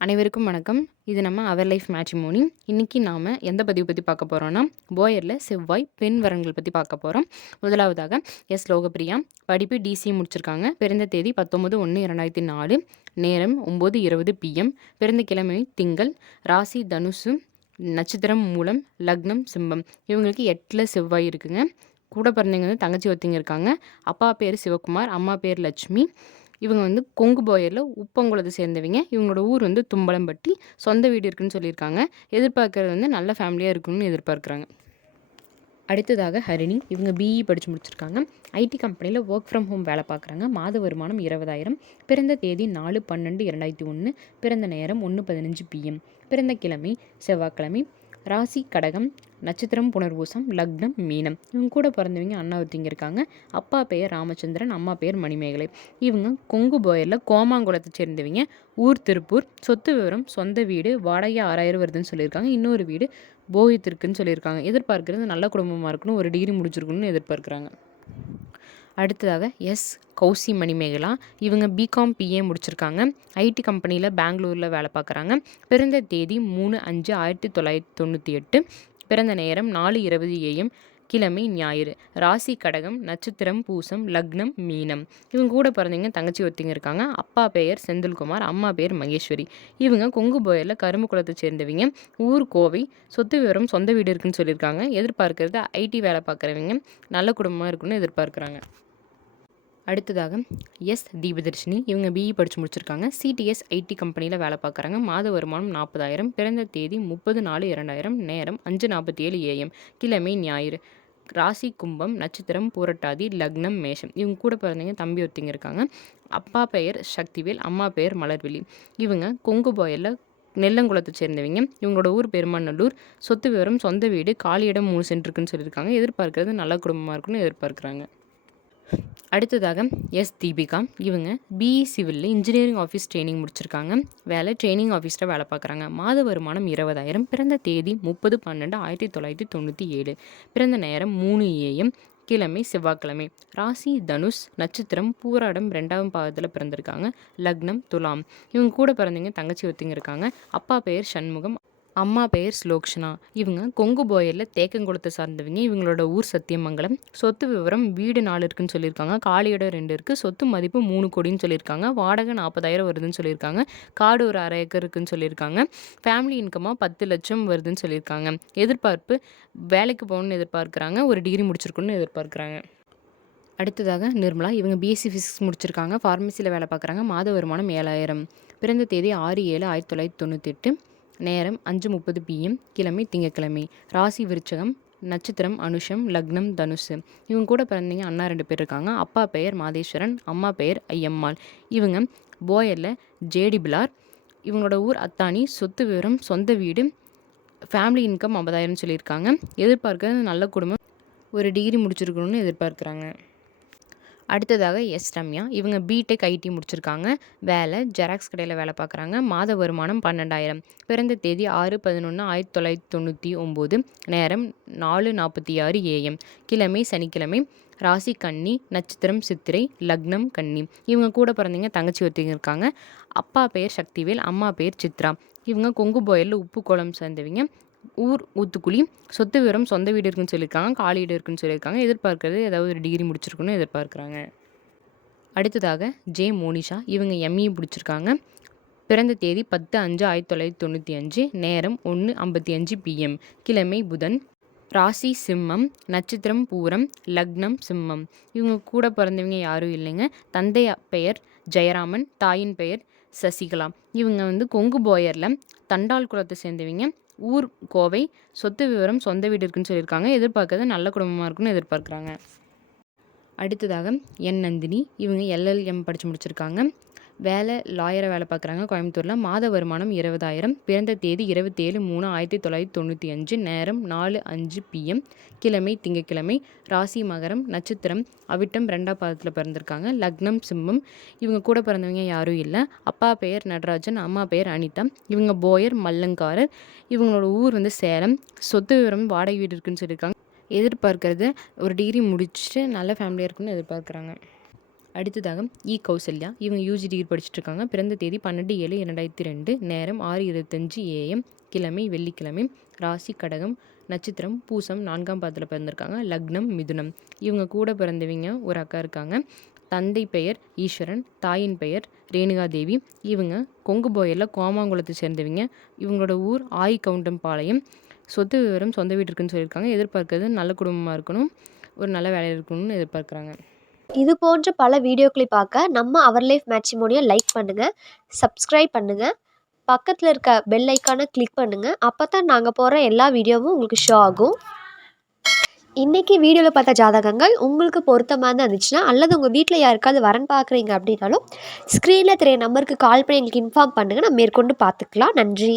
அனைவருக்கும் வணக்கம். இது நம்ம அவர் லைஃப் மேட்ரிமோனி. இன்னைக்கு நாம எந்த பதிவு பத்தி பார்க்க போறோம்னா, போயர்ல செவ்வாய் பெண் வரன்கள் பத்தி பார்க்க போறோம். முதலாவதாக லோகப்பிரியா. படிப்பு டிசி முடிச்சிருக்காங்க. பிறந்த தேதி 19/1/2004. நேரம் 9:20 PM. பிறந்த கிழமை திங்கள். ராசி தனுசு. நட்சத்திரம் மூலம். லக்னம் சிம்மம். இவங்களுக்கு 8ல செவ்வாய் இருக்குங்க. கூட பிறந்தவங்க வந்து தங்கச்சி ஒருத்தங்க இருக்காங்க. அப்பா பேர் சிவகுமார், அம்மா பேர் லட்சுமி. இவங்க வந்து கொங்கு போயர்ல உப்பங்குளத்தை சேர்ந்தவங்க. இவங்களோட ஊர் வந்து தும்பலம்பட்டி. சொந்த வீடு இருக்குன்னு சொல்லியிருக்காங்க. எதிர்பார்க்கறது வந்து நல்ல ஃபேமிலியாக இருக்கணும்னு எதிர்பார்க்குறாங்க. அடுத்ததாக ஹரிணி. இவங்க பிஇ படித்து முடிச்சிருக்காங்க. ஐடி கம்பெனியில் ஒர்க் ஃப்ரம் ஹோம் வேலை பார்க்குறாங்க. மாத வருமானம் 20,000. பிறந்த தேதி 4/12/2001. பிறந்த நேரம் 1:15 PM. பிறந்த கிழமை செவ்வாய்க்கிழமை. ராசி கடகம். நட்சத்திரம் புனர்பூசம். லக்னம் மீனம். இவங்க கூட பிறந்தவங்க அண்ணா ஒருத்தங்க இருக்காங்க. அப்பா பெயர் ராமச்சந்திரன், அம்மா பெயர் மணிமேகலை. இவங்க கொங்கு போயரில் கோமாங்குளத்தை சேர்ந்தவங்க. ஊர் திருப்பூர். சொத்து விவரம் சொந்த வீடு, வாடகை 6,000 வருதுன்னு சொல்லியிருக்காங்க. இன்னொரு வீடு போகித்திருக்குன்னு சொல்லியிருக்காங்க. எதிர்பார்க்கறது நல்ல குடும்பமாக இருக்கணும், ஒரு டிகிரி முடிச்சிருக்கணும்னு எதிர்பார்க்குறாங்க. அடுத்ததாக கௌசி மணிமேகலா. இவங்க பிகாம் பிஏ முடிச்சிருக்காங்க. ஐடி கம்பெனியில் பெங்களூரில் வேலை பார்க்குறாங்க. பிறந்த தேதி 3/5/1998. பிறந்த நேரம் 4:20 AM. கிழமை ஞாயிறு. ராசி கடகம். நட்சத்திரம் பூசம். லக்னம் மீனம். இவங்க கூட பிறந்தவங்க தங்கச்சி ஒருத்தங்க இருக்காங்க. அப்பா பெயர் செந்தில்குமார், அம்மா பெயர் மகேஸ்வரி. இவங்க கொங்கு போயரில் கரும்பு குளத்தை சேர்ந்தவங்க. ஊர் கோவை. சொத்து விவரம் சொந்த வீடு இருக்குன்னு சொல்லியிருக்காங்க. எதிர்பார்க்கறது ஐடி வேலை பார்க்குறவங்க நல்ல குடும்பமாக இருக்குன்னு எதிர்பார்க்குறாங்க. அடுத்ததாக தீபதர்ஷினி. இவங்க பிஇ படித்து முடிச்சிருக்காங்க. சிடிஎஸ் ஐடி கம்பெனியில் வேலை பார்க்குறாங்க. மாத வருமானம் 40,000. பிறந்த தேதி 30/4/2000. நேரம் 5:47 AM. கிழமை ஞாயிறு. ராசி கும்பம். நட்சத்திரம் பூரட்டாதி. லக்னம் மேஷம். இவங்க கூட பிறந்தவங்க தம்பி ஒருத்தங்க இருக்காங்க. அப்பா பெயர் சக்திவேல், அம்மா பெயர் மலர்விழி. இவங்க கொங்கு போயரில் நெல்லங்குளத்தை சேர்ந்தவங்க. இவங்களோட ஊர் பெருமாநல்லூர். சொத்து விவரம் சொந்த வீடு, காலியிடம் 3 சென்ட் இருக்குன்னு சொல்லியிருக்காங்க. எதிர்பார்க்கறது நல்ல குடும்பமாக இருக்குன்னு எதிர்பார்க்குறாங்க. அடுத்ததாக தீபிகா. இவங்க பிஇ சிவிலில் இன்ஜினியரிங் ஆஃபீஸ் ட்ரைனிங் முடிச்சிருக்காங்க. வேலை ட்ரைனிங் ஆஃபீஸில் வேலை பார்க்குறாங்க. மாத வருமானம் 20,000. பிறந்த தேதி 30/12/1997. பிறந்த நேரம் 3 AM. கிழமை செவ்வாய்க்கிழமை. ராசி தனுஷ். நட்சத்திரம் பூராடம் 2ஆம் பாகத்தில் பிறந்திருக்காங்க. லக்னம் துலாம். இவங்க கூட பிறந்தவங்க தங்கச்சி ஒருத்தங்க இருக்காங்க. அப்பா பெயர் சண்முகம், அம்மா பெயர் ஸ்லோக்ஷனா. இவங்க கொங்கு போயரில் தேக்கங்குளத்தை சார்ந்தவங்க. இவங்களோட ஊர் சத்தியமங்கலம். சொத்து விவரம் வீடு 4 இருக்குன்னு சொல்லியிருக்காங்க. காலி இடம் 2 இருக்குது. சொத்து மதிப்பு 3 கோடின்னு சொல்லியிருக்காங்க. வாடகை 40,000 வருதுன்னு சொல்லியிருக்காங்க. காடு ஒரு 1/2 ஏக்கர் இருக்குன்னு சொல்லியிருக்காங்க. ஃபேமிலி இன்கமாக 10 லட்சம் வருதுன்னு சொல்லியிருக்காங்க. எதிர்பார்ப்பு வேலைக்கு போகணுன்னு எதிர்பார்க்குறாங்க, ஒரு டிகிரி முடிச்சிருக்கணும்னு எதிர்பார்க்குறாங்க. அடுத்ததாக நிர்மலா. இவங்க பிஎஸ்சி ஃபிசிக்ஸ் முடிச்சிருக்காங்க. ஃபார்மசியில் வேலை பார்க்குறாங்க. மாத வருமானம் 7,000. பிறந்த தேதி 6/7/1998. நேரம் 5:30 PM. கிழமை திங்கக்கிழமை. ராசி விருச்சகம். நட்சத்திரம் அனுஷம். லக்னம் தனுசு. இவங்க கூட பிறந்தவங்க அண்ணா 2 பேர் இருக்காங்க. அப்பா பெயர் மாதேஸ்வரன், அம்மா பெயர் ஐயம்மாள். இவங்க போயரில் ஜேடி பிலார். இவங்களோட ஊர் அத்தானி. சொத்து விவரம் சொந்த வீடு, ஃபேமிலி இன்கம் 50,000 சொல்லியிருக்காங்க. எதிர்பார்க்கறது நல்ல குடும்பம், ஒரு டிகிரி முடிச்சிருக்கணும்னு எதிர்பார்க்குறாங்க. அடுத்ததாக ரம்யா. இவங்க பிடெக் ஐடி முடிச்சிருக்காங்க. வேலை ஜெராக்ஸ் கடையில் வேலை பார்க்குறாங்க. மாத வருமானம் 12,000. பிறந்த தேதி 6/11/1999. நேரம் 4:46 AM. கிழமை சனிக்கிழமை. ராசி கன்னி. நட்சத்திரம் சித்திரை. லக்னம் கன்னி. இவங்க கூட பிறந்தவங்க தங்கச்சி ஒருத்தங்க இருக்காங்க. அப்பா பெயர் சக்திவேல், அம்மா பெயர் சித்ரா. இவங்க கொங்கு போயரில் உப்பு கோலம் சேர்ந்தவங்க. ஊர் ஊத்துக்குழி. சொத்து விவரம் சொந்த வீடு இருக்குன்னு சொல்லியிருக்காங்க. காலி வீடு இருக்குன்னு சொல்லியிருக்காங்க. எதிர்பார்க்கறது ஏதாவது ஒரு டிகிரி முடிச்சிருக்குன்னு எதிர்பார்க்குறாங்க. அடுத்ததாக மோனிஷா. இவங்க எம்இ முடிச்சிருக்காங்க. பிறந்த தேதி 10/5/1995. நேரம் 1:55 PM. கிழமை புதன். ராசி சிம்மம். நட்சத்திரம் பூரம். லக்னம் சிம்மம். இவங்க கூட பிறந்தவங்க யாரும் இல்லைங்க. தந்தை பெயர் ஜெயராமன், தாயின் பெயர் சசிகலா. இவங்க வந்து கொங்கு போயரில் தண்டால் குளத்தை சேர்ந்தவங்க. ஊர் கோவை. சொத்து விவரம் சொந்த வீடு இருக்குன்னு சொல்லியிருக்காங்க. எதிர்பார்க்கறது நல்ல குடும்பமாக இருக்குன்னு எதிர்பார்க்குறாங்க. அடுத்ததாக நந்தினி. இவங்க LLM படித்து முடிச்சிருக்காங்க. வேலை லாயரை வேலை பார்க்குறாங்க கோயம்புத்தூரில். மாத வருமானம் 20,000. பிறந்த தேதி 27/3/1995. நேரம் 4:05 PM. கிழமை திங்கக்கிழமை. ராசி மகரம். நட்சத்திரம் அவிட்டம் 2ஆம் பாதத்தில் பிறந்திருக்காங்க. லக்னம் சிம்மம். இவங்க கூட பிறந்தவங்க யாரும் இல்லை. அப்பா பெயர் நடராஜன், அம்மா பெயர் அனிதா. இவங்க போயர் மல்லங்காரர். இவங்களோட ஊர் வந்து சேலம். சொத்து விவரம் வாடகை வீடு இருக்குன்னு சொல்லியிருக்காங்க. எதிர்பார்க்கறது ஒரு டிகிரி முடிச்சுட்டு நல்ல ஃபேமிலியாக இருக்குன்னு எதிர்பார்க்குறாங்க. அடுத்ததாக கௌசல்யா. இவங்க யூஜி டிகிரி படிச்சுட்டு இருக்காங்க. பிறந்த தேதி 12/7/2002. நேரம் 6:25 AM. கிழமை வெள்ளிக்கிழமை. ராசி கடகம். நட்சத்திரம் பூசம் 4ஆம் பாதத்தில் பிறந்திருக்காங்க. லக்னம் மிதுனம். இவங்க கூட பிறந்தவங்க ஒரு அக்கா இருக்காங்க. தந்தை பெயர் ஈஸ்வரன், தாயின் பெயர் ரேணுகாதேவி. இவங்க கொங்கு போயரில் கோமாங்குளத்தை சேர்ந்தவங்க. இவங்களோட ஊர் ஆயிக்கவுண்டம்பாளையம். சொத்து விவரம் சொந்த வீடு இருக்குன்னு சொல்லியிருக்காங்க. எதிர்பார்க்கறது நல்ல குடும்பமாக இருக்கணும், ஒரு நல்ல வேலையில் இருக்கணும்னு எதிர்பார்க்குறாங்க. இது போன்ற பல வீடியோக்களை பார்க்க நம்ம அவர் லைஃப் மேட்ரிமோனியை லைக் பண்ணுங்கள், சப்ஸ்கிரைப் பண்ணுங்கள், பக்கத்தில் இருக்க பெல் ஐக்கானை கிளிக் பண்ணுங்கள். அப்போ தான் நாங்கள் போடுற எல்லா வீடியோவும் உங்களுக்கு ஷோ ஆகும். இன்றைக்கி வீடியோவில் பார்த்த ஜாதகங்கள் உங்களுக்கு பொருத்தமாக இருந்துச்சுன்னா, அல்லது உங்கள் வீட்டில் யாருக்காவது வரன் பார்க்குறீங்க அப்படின்னாலும் ஸ்க்ரீனில் தெரிய நம்பருக்கு கால் பண்ணி எங்களுக்கு இன்ஃபார்ம் பண்ணுங்கள். நம்ம மேற்கொண்டு பார்த்துக்கலாம். நன்றி.